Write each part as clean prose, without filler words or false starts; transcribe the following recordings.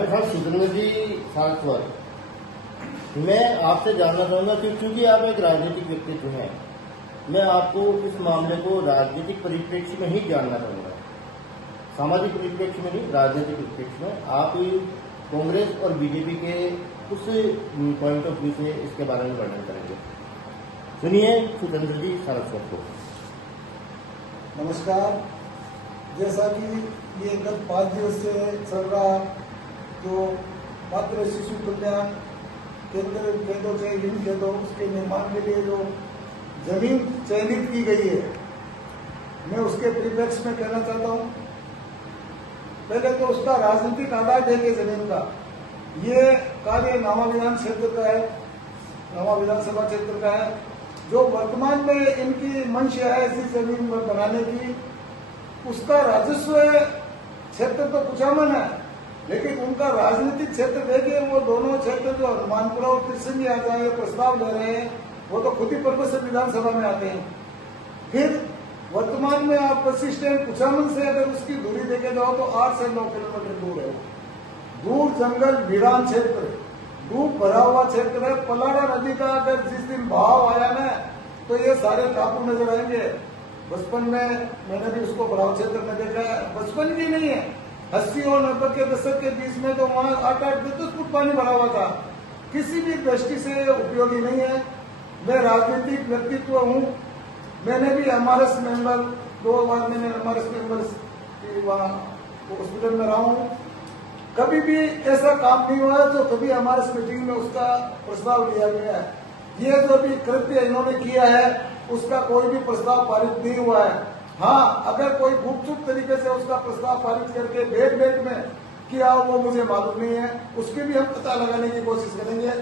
भाई साहब सुरेंद्र जी सारस्वत, मैं आपसे जानना चाहूंगा कि क्योंकि आप एक राजनीतिक व्यक्तित्व हैं, मैं आपको इस मामले को राजनीतिक परिप्रेक्ष्य में ही जानना चाहूंगा, सामाजिक परिप्रेक्ष्य में नहीं, राजनीतिक परिप्रेक्ष्य में आप कांग्रेस और बीजेपी के उस पॉइंट ऑफ व्यू से इसके बारे में वर्णन करेंगे। सुनिए सुरेंद्र जी सारस्वत को। नमस्कार। जैसा कि ये गत 5 दिवस से चल रहा जो मातृ शिशु कल्याण केंद्रों से इन केंद्रों उसके निर्माण के लिए जो जमीन चयनित की गई है, मैं उसके परिप्रेक्ष्य में कहना चाहता हूँ। पहले तो उसका राजनीतिक आधार देंगे जमीन का। ये कार्य नामा विधान क्षेत्र का है, नामा विधानसभा क्षेत्र का है। जो वर्तमान में इनकी मंशा है इसी जमीन पर बनाने की, उसका राजस्व क्षेत्र तो कुचामन है, लेकिन उनका राजनीतिक क्षेत्र देखिए, वो दोनों क्षेत्र जो हनुमानपुरा और कृष्ण आ जाए प्रस्ताव ले रहे हैं, वो तो खुद ही पर्पज से विधानसभा में आते हैं। फिर वर्तमान में आप बस स्टैंड कुचामन से अगर उसकी दूरी देखे जाओ तो 8 से 9 किलोमीटर दूर है। दूर जंगल वीरान क्षेत्र, डूब भरा हुआ क्षेत्र है। पलाड़ा नदी का अगर जिस दिन बहाव आया ना, तो ये सारे टापू नजर आएंगे। बचपन में मैंने भी उसको बड़ाव क्षेत्र में देखा है। बचपन भी नहीं है, 80 और 90 के दशक के बीच में तो वहाँ 8-10 फुट पानी भरा हुआ था। किसी भी दृष्टि से उपयोगी नहीं है। मैं राजनीतिक व्यक्तित्व हूँ। मैंने भी एमआरएस मेंबर 2 बार मैंने एमआरएस मेंबर वहाँ हॉस्पिटल में रहा हूँ। कभी भी ऐसा काम नहीं हुआ है तो कभी एमआरएस मीटिंग में उसका प्रस्ताव लिया गया है। ये जो भी कृत्य इन्होंने किया है उसका कोई भी प्रस्ताव पारित नहीं हुआ है। हाँ, अगर कोई गुपचुप तरीके से उसका प्रस्ताव पारित करके बैठ में किया वो मुझे मालूम नहीं है, उसकी भी हम पता लगाने की कोशिश करेंगे।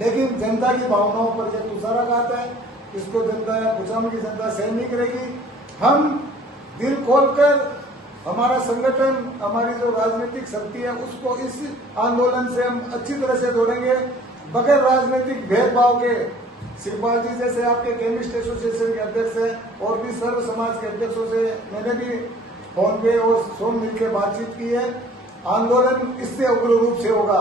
लेकिन जनता की भावनाओं पर जब तुषाराघात है, इसको जनता या कुचामन की जनता सहन नहीं करेगी। हम दिल खोलकर हमारा संगठन, हमारी जो राजनीतिक शक्ति है, उसको इस आंदोलन से हम अच्छी तरह से जोड़ेंगे, बगैर राजनीतिक भेदभाव के। शिवपाल जी जैसे आपके केमिस्ट एसोसिएशन के अध्यक्ष हैं और भी सर्व समाज के अध्यक्षों से मैंने भी फोन पे और सोम मिलकर बातचीत की है। आंदोलन इससे उग्र रूप से होगा।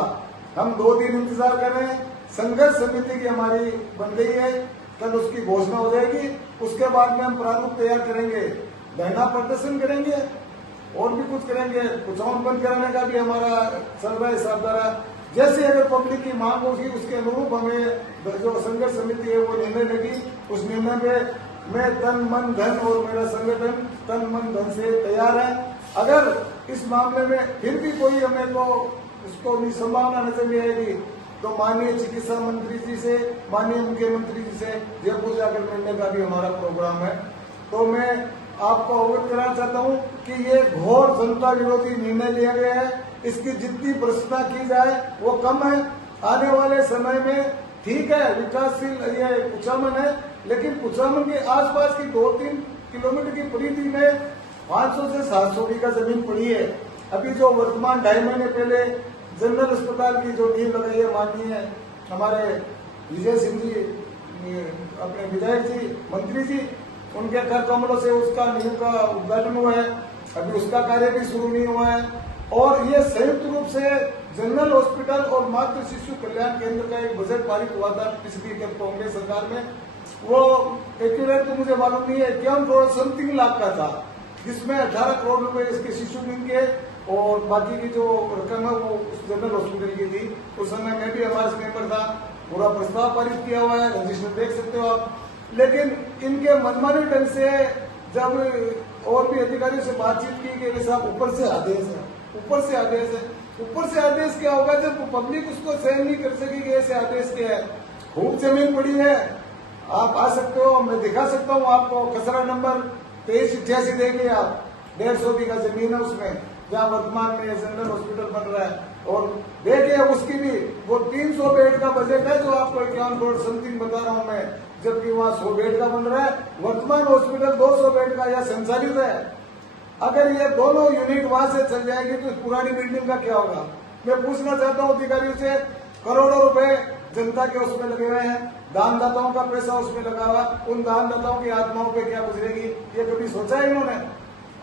हम 2 दिन इंतजार कर रहे हैं। संघर्ष समिति की हमारी बन गई है, कल उसकी घोषणा हो जाएगी। उसके बाद में हम प्रारूप तैयार करेंगे, धरना प्रदर्शन करेंगे और भी कुछ करेंगे। कुचामन बंद कराने का भी हमारा चल रहा है साधारा। जैसे अगर पब्लिक की मांग होगी उसके अनुरूप हमें जो संघर्ष समिति है वो निर्णय लेगी। उस निर्णय में मैं तन मन धन और मेरा संगठन तन मन धन से तैयार है। अगर इस मामले में फिर भी कोई हमें को उसको संभावना नजर नहीं आएगी तो माननीय चिकित्सा मंत्री जी से, माननीय मुख्यमंत्री जी से जयपुर जाकर मिलने का भी हमारा प्रोग्राम है। तो मैं आपको अवगत कराना चाहता हूं कि ये घोर जनता विरोधी निर्णय लिया गया है। इसकी जितनी भ्रष्टता की जाए वो कम है। आने वाले समय में ठीक है, विकासशील ये कुचामन है, लेकिन कुचामन के आसपास की 2-3 किलोमीटर की परिधि में 500 से 700 बीघा जमीन पड़ी है। अभी जो वर्तमान 2.5 महीने पहले जनरल अस्पताल की जो नींव लगाई है माननीय हमारे विजय सिंह जी, अपने विधायक जी, मंत्री जी, उनके कर कमलों से उसका नींव का उद्घाटन हुआ है। अभी उसका कार्य भी शुरू नहीं हुआ है। और ये संयुक्त रूप से जनरल हॉस्पिटल और मातृ शिशु कल्याण केंद्र का एक बजट पारित हुआ था पिछली कांग्रेस सरकार में। वो एक्यूरेट तो मुझे मालूम नहीं है, 51 करोड़ समथिंग लाख का था, जिसमें 18 करोड़ रुपए इसके शिशु विंग के और बाकी की जो रकम है वो जनरल हॉस्पिटल की थी। उस समय मैं भी हमारे मेंबर था। पूरा प्रस्ताव पारित किया हुआ है, रजिस्टर देख सकते हो आप। लेकिन इनके मनमानी ढंग से जब और भी अधिकारियों से बातचीत की कि साहब ऊपर से आदेश है, ऊपर से आदेश है। ऊपर से आदेश क्या होगा जब पब्लिक उसको सहन नहीं कर सकेगी? ऐसे आदेश क्या है? खूब जमीन पड़ी है, आप आ सकते हो, मैं दिखा सकता हूँ आपको। खसरा नंबर 2388 देंगे आप, 150 बीघा जमीन है उसमें, जहाँ वर्तमान में जनरल हॉस्पिटल बन रहा है। और देखिए उसकी भी वो 300 बेड का बजट है जो आपको 51 करोड़ समथिंग बता रहा हूँ मैं, जबकि वहाँ 100 बेड का बन रहा है। वर्तमान हॉस्पिटल 200 बेड का यह संचालित है। अगर ये दोनों यूनिट वहां से चल जाएगी तो पुरानी बिल्डिंग का क्या होगा? मैं पूछना चाहता हूँ अधिकारियों से। करोड़ों रुपए जनता के उसमें लगे हुए हैं, दानदाताओं का पैसा उसमें लगा हुआ, उन दानदाताओं की आत्माओं पे क्या गुजरेगी? ये कभी सोचा है इन्होंने?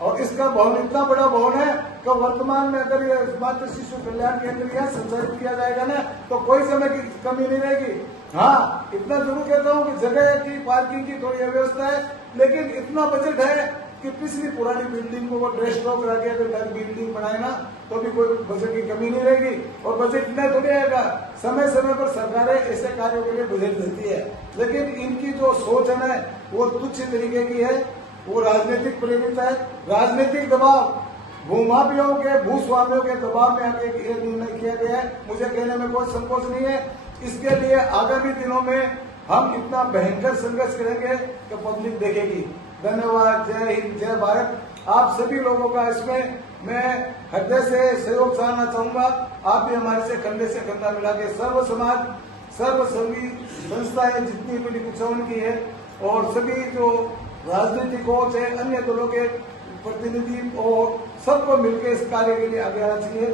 और इसका भवन इतना बड़ा भवन है कि वर्तमान में अगर ये मातृ शिशु कल्याण केंद्र यहाँ संचालित किया जाएगा ना तो कोई समय की कमी नहीं रहेगी। हाँ, इतना जरूर कहता हूँ कि जगह की पार्किंग की थोड़ी अव्यवस्था है, लेकिन इतना बजट है कि पिछली पुरानी बिल्डिंग को वो ड्रेस स्टॉक रखे अगर नई बिल्डिंग बनाए ना तो भी कोई बजट की कमी नहीं रहेगी। और बजट इतना थोड़ी आएगा, समय समय पर सरकारें ऐसे कार्यों के लिए बजट देती है, लेकिन इनकी जो सोच है ना वो तुच्छ तरीके की है, वो राजनीतिक प्रेरित है। राजनीतिक दबाव, भूमाफियाओं के भूस्वामियों के दबाव में आगे ये निर्णय किया गया है। मुझे कहने में कोई संकोच नहीं है। इसके लिए आगामी दिनों में हम इतना भयंकर संघर्ष करेंगे कि पब्लिक देखेगी। धन्यवाद। जय हिंद, जय भारत। आप सभी लोगों का इसमें मैं हृदय से सहयोग चाहना चाहूंगा। आप भी हमारे से कंधे से कंधा मिला के सर्व समाज, सर्व सभी संस्थाएं जितनी भी कुचवन की है और सभी जो राजनीतिक हो चाहे अन्य दलों के प्रतिनिधि और सबको मिलकर इस कार्य के लिए आगे आना चाहिए,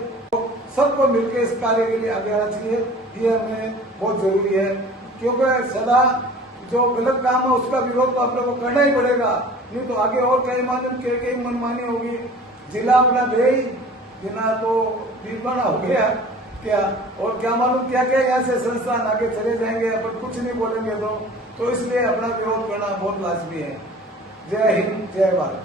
सबको मिलकर इस कार्य के लिए आगे आना चाहिए। ये हमें बहुत जरूरी है, क्योंकि सदा जो गलत काम है उसका विरोध तो अपने को करना ही पड़ेगा, नहीं तो आगे और कई मालूम कई मनमानी होगी। जिला अपना दे ही बिना तो निर्माण हो गया क्या, और क्या मालूम क्या क्या यहाँ से संस्थान आगे चले जाएंगे अपन कुछ नहीं बोलेंगे तो इसलिए अपना विरोध करना बहुत लाजमी है। जय हिंद, जय भारत।